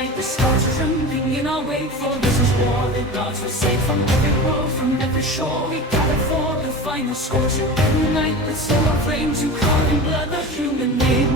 night the stars are trembling in our wake. For this is war, the gods will save from every world, from every shore. We gather for the final score to unite with solar flames, to carve in blood the human name.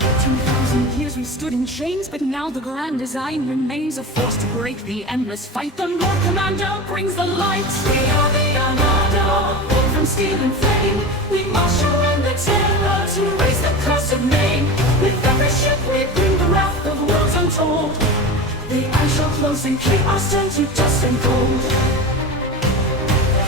2,000 years we stood in chains, but now the grand design remains, a force to break the endless fight. The Lord Commander brings the light. We are the Armada, born from steel and flame. We marshal in the terror to raise the cursed name. With every ship we bring the wrath of worlds untold. The eye shall close and chaos turn to dust and gold.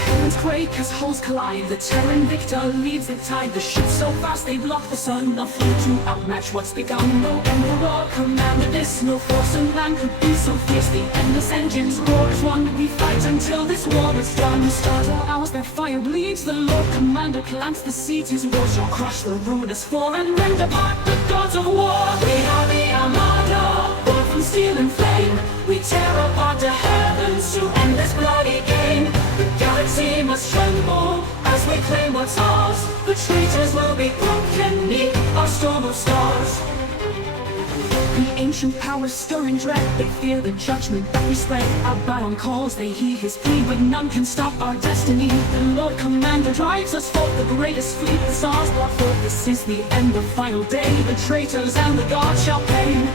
Heavens quake as hulls collide, the Terran victor leads the tide. The ships so fast they block the sun, the fleet to outmatch what's begun. No Emperor commanded this, no force in land could be so fierce. The endless engines roar as one, we fight until this war is done. Stars are ours, their fire bleeds, the Lord Commander plants the seeds. His war shall crush the ruinous foe and rend apart the gods of war. We are the Armada, born from steel and flame. We tear apart the heavens to end this bloody game. The galaxy must tremble as we claim what's ours. The traitors will be broken beneath our storm of stars. The ancient powers stir in dread, they fear the judgment that we spread. Our baton calls, they heed his plea, but none can stop our destiny. The Lord Commander drives us forth, the greatest fleet the stars brought forth. This is the end, the final day, the traitors and the gods shall pay.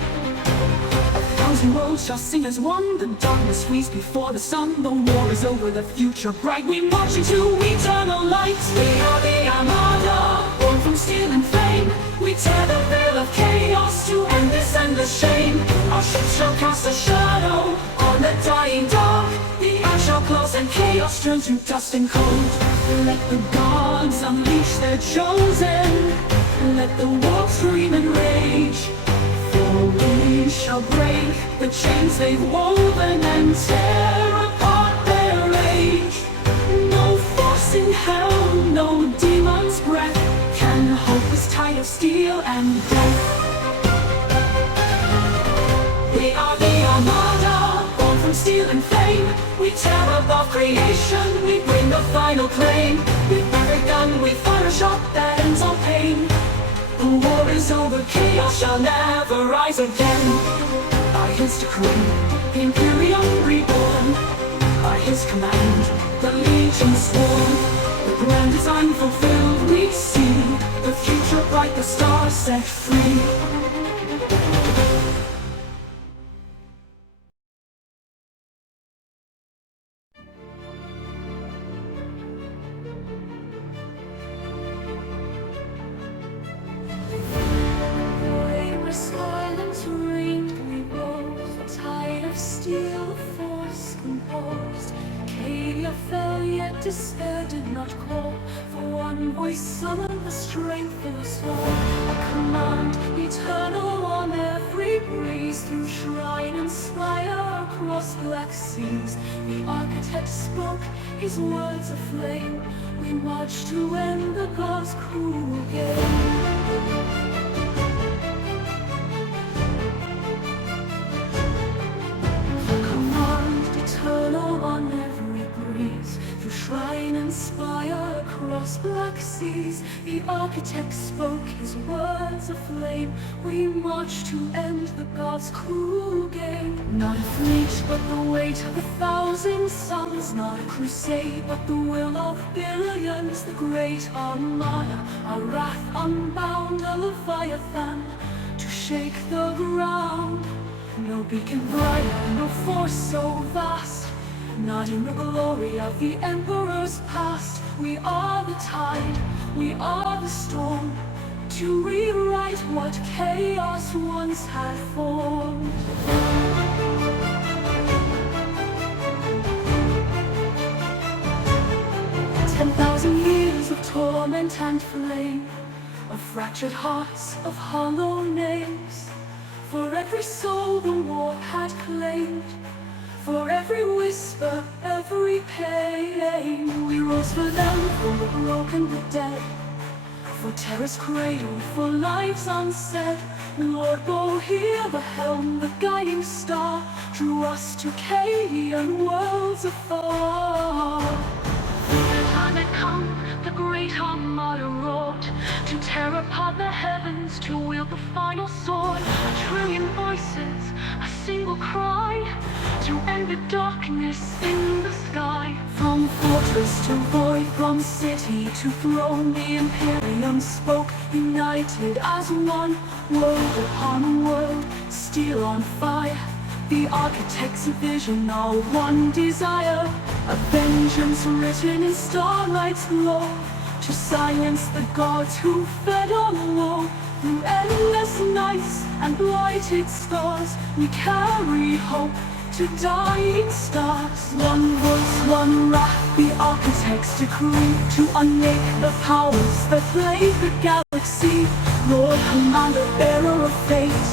Worlds shall sing as one, the darkness flees before the sun. The war is over, the future bright, we march into eternal light. We are the Armada, born from steel and flame. We tear the veil of chaos to end this endless shame. Our ships shall cast a shadow on the dying dark. The earth shall close and chaos turn to dust and cold. Let the gods unleash their chosen, let the world scream and rage. For we shall break the chains they've woven and tear apart their rage. No force in hell, no demon's breath can hold this tide of steel and death. We are the Armada, born from steel and flame. We tear above creation, we bring the final claim. With every gun we fire a shot that ends all pain. The war is over, chaos shall never rise again. By his decree, the Imperium reborn. By his command, the legion sworn. The grand design fulfilled, we see the future bright, the stars set free. Despair did not call, for one voice summoned the strength of us all. A command eternal on every breeze, through shrine and spire across black seas. The architect spoke his words aflame. We march to end the gods' cruel game. Eternal on every breeze, through shrine and spire across black seas. The architect spoke his words aflame. We march to end the gods' cruel game. Not a fleet, but the weight of 1,000 suns. Not a crusade, but the will of billions. The great Armada, our wrath unbound, a leviathan to shake the ground. No beacon brighter, no force so vast, not in the glory of the Emperor's past. We are the tide, we are the storm, to rewrite what chaos once had formed. 10,000 years of torment and flame, of fractured hearts, of hollow names. For every soul the war had claimed, for every whisper, every pain. We rose for them, for the broken, the dead, for terror's cradle, for lives unsaid. Lord, blow here the helm, the guiding star, drew us to Cadian worlds afar. The time had come, the great Armada wrought, to tear apart the heavens, to wield the final sword. A trillion voices single cry to end the darkness in the sky. From fortress to void, from city to throne, the Imperium spoke, united as one. World upon world, steel on fire, the architect's vision, our one desire. A vengeance written in starlight's glow, to silence the gods who fed on woe. Through endless nights and blighted scars, we carry hope to dying stars. One voice, one wrath, the architect's decree, to unmake the powers that plague the galaxy. Lord Commander, bearer of fate,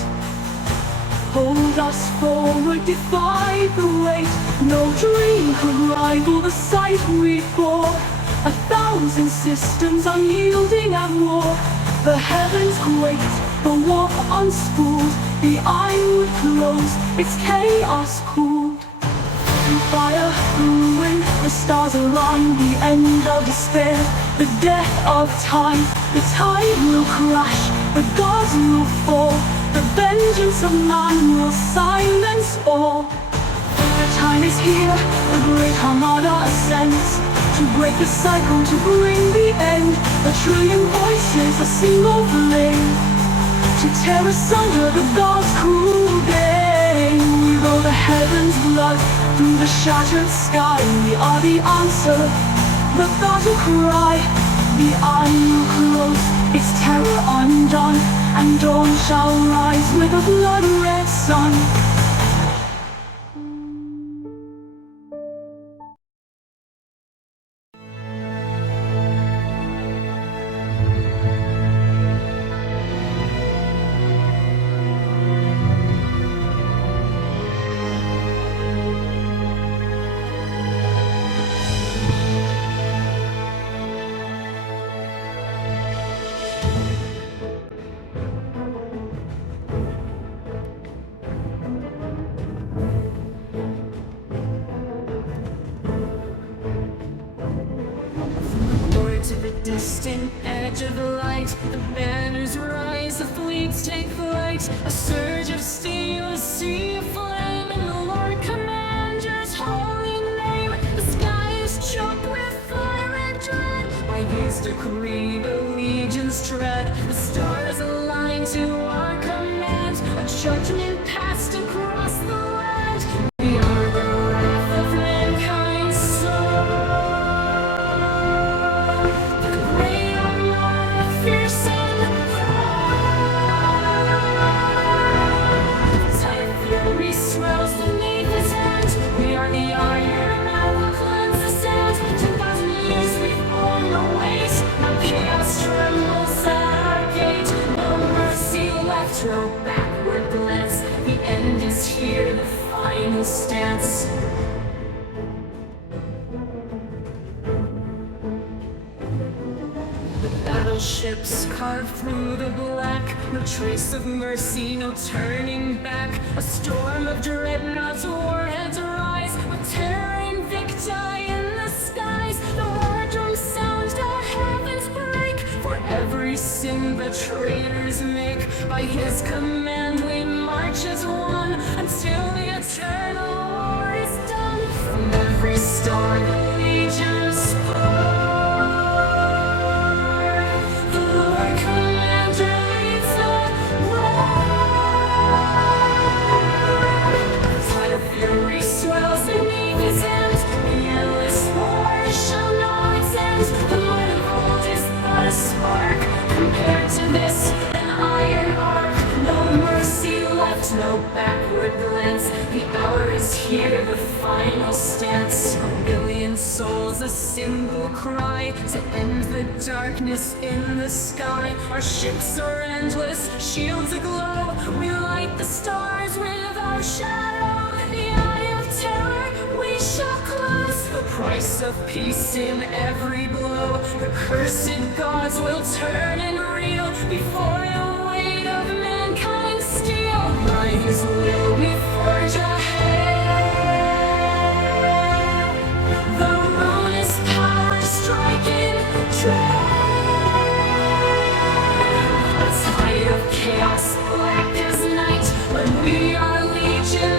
hold us forward, defy the weight. No dream could rival the sight we bore. 1,000 systems unyielding at war. The heavens quaked, the warp unspooled, the eye would close, its chaos cooled. Through fire, through wind, the stars align, the end of despair, the death of time. The tide will crash, the gods will fall, the vengeance of man will silence all. The time is here, the great armada ascends, to break the cycle, to bring the end. A trillion voices, a single flame, to tear asunder the gods' cruel game. We roll the heavens' blood through the shattered sky. We are the answer, the battle cry. The eye will close, its terror undone, and dawn shall rise with a blood-red sun. To the distant edge of the light, the banners rise, the fleets take flight. A surge of steel, a sea of flame, and the Lord Commander's holy name. The sky is choked with fire and dread. By his decree, the legions tread. The stars align to our command. A judgment passed across the land. We are the wrath of mankind's soul. Fierce and proud, time fury swells beneath his hand. We are the iron that will cleanse the sand. 2,000 years we've borne the weight. Now chaos trembles at our gate. No mercy left, no backward glance. The end is here, the final stance. Battleships carved through the black, no trace of mercy, no turning back. A storm of dreadnoughts, warheads rise, with terror invicti in the skies. The war drums sound, the heavens break, for every sin the traitors make. By his command we march as one, until the eternal war is done. From every star the legions pour. Compared to this, an iron arc, no mercy left, no backward glance. The hour is here, the final stance. A billion souls, a single cry, to end the darkness in the sky. Our ships are endless, shields aglow. We light the stars with our shadow. The eye of terror we shall close. The price of peace in every blow. The cursed gods will turn and reel before the weight of mankind's steel. By his will we forge ahead. The ruinous power striking dread. The tide of chaos black as night, but we are legion.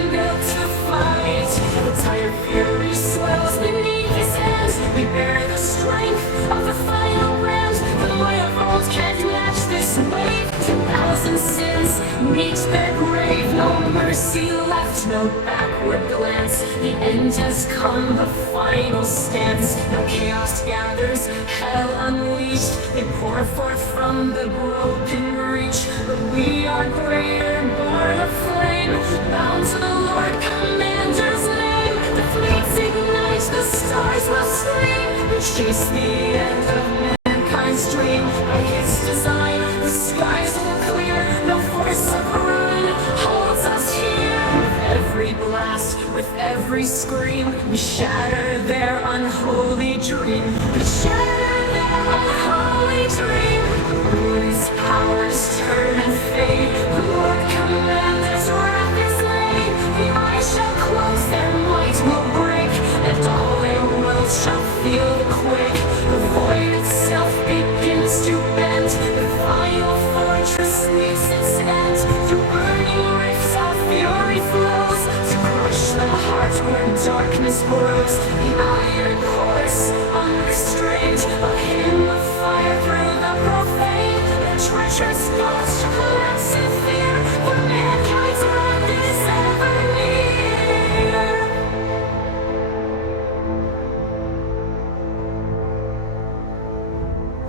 mercy left, no backward glance. The end has come, the final stance. Now chaos gathers, hell unleashed. They pour forth from the broken reach. But we are greater, born of flame, bound to the Lord Commander's name. The fleets ignite, the stars will scream. We chase the end of mankind's dream. By his design, the skies will clear. No force of ruin holds us here. With every blast, with every scream, we shatter their unholy dream. We shatter their unholy dream. The ruin's powers turn and fade. The Lord Commander's wrath is laid. The eyes shall close, their might will break, and all their worlds shall feel the quake. The void itself begins to bend. The final fortress meets its end. Through burning rifts our fury flows, to crush the heart where darkness grows. The iron course unrestrained, a hymn of fire through the profane. The treacherous thoughts collapse in fear, for mankind's wrath is ever near.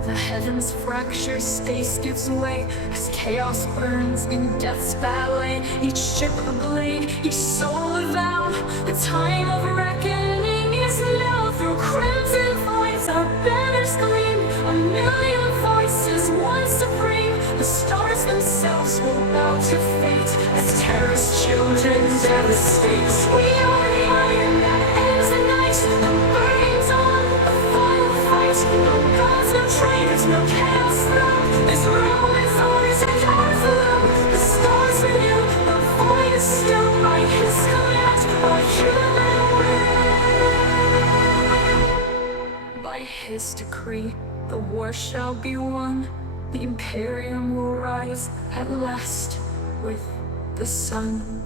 The heavens fracture, space gives way, as chaos burns in death's ballet. Each ship a blade, each soul a vow. The time of reckoning is now. Through crimson voids our banners gleam. A million voices, one supreme. The stars themselves will bow to fate, as terror's children devastate. We are the iron that ends the night. The burning dawn, the final fight. No gods, no traitors, no chaos throne. This realm is ours and ours alone. The stars renew, the void is still. By his command, our human will. By his decree, the war shall be won. The Imperium will rise at last with the sun.